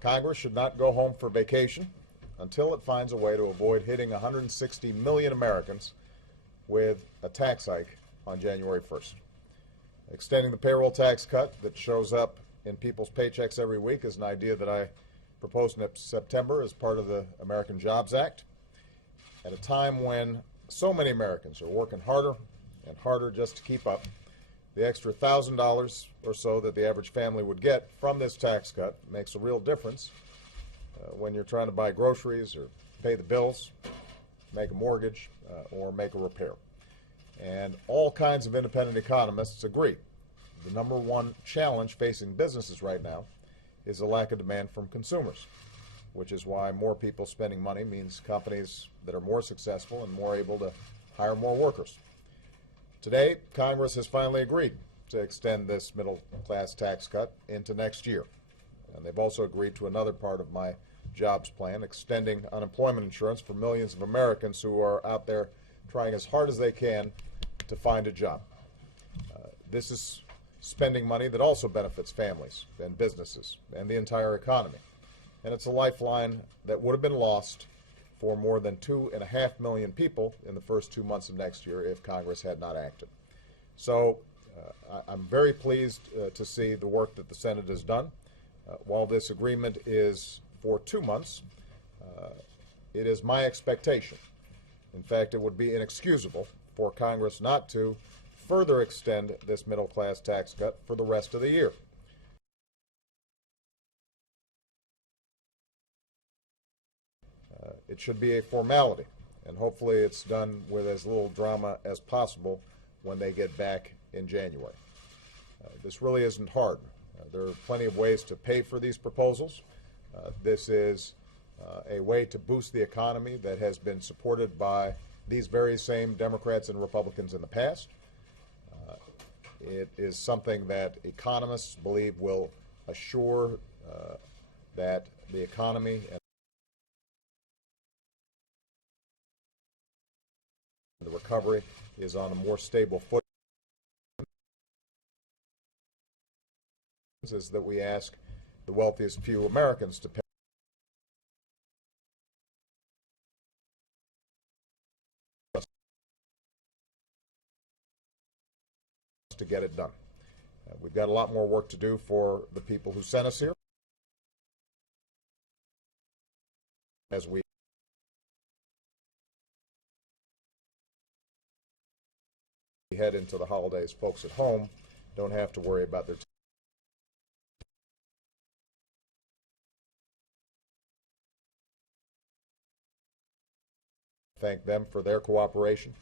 Congress should not go home for vacation until it finds a way to avoid hitting 160 million Americans with a tax hike on January 1st. Extending the payroll tax cut that shows up in people's paychecks every week is an idea that I proposed in September as part of the American Jobs Act. At a time when so many Americans are working harder and harder just to keep up, the extra $1,000 or so that the average family would get from this tax cut makes a real difference when you're trying to buy groceries or pay the bills, make a mortgage, or make a repair. And all kinds of independent economists agree the number one challenge facing businesses right now is a lack of demand from consumers, which is why more people spending money means companies that are more successful and more able to hire more workers. Today, Congress has finally agreed to extend this middle-class tax cut into next year. And they've also agreed to another part of my jobs plan, extending unemployment insurance for millions of Americans who are out there trying as hard as they can to find a job. This is spending money that also benefits families and businesses and the entire economy. And it's a lifeline that would have been lost for more than 2.5 million people in the first 2 months of next year if Congress had not acted. So I'm very pleased to see the work that the Senate has done. While this agreement is for 2 months, it is my expectation. In fact, it would be inexcusable for Congress not to further extend this middle-class tax cut for the rest of the year. It should be a formality, and hopefully it's done with as little drama as possible when they get back in January. This really isn't hard. There are plenty of ways to pay for these proposals. This is a way to boost the economy that has been supported by these very same Democrats and Republicans in the past. It is something that economists believe will assure that the economy and the recovery is on a more stable footing. Is that we ask the wealthiest few Americans to pay to get it done. We've got a lot more work to do for the people who sent us here as we head into the holidays. Folks at home don't have to worry about their thank them for their cooperation.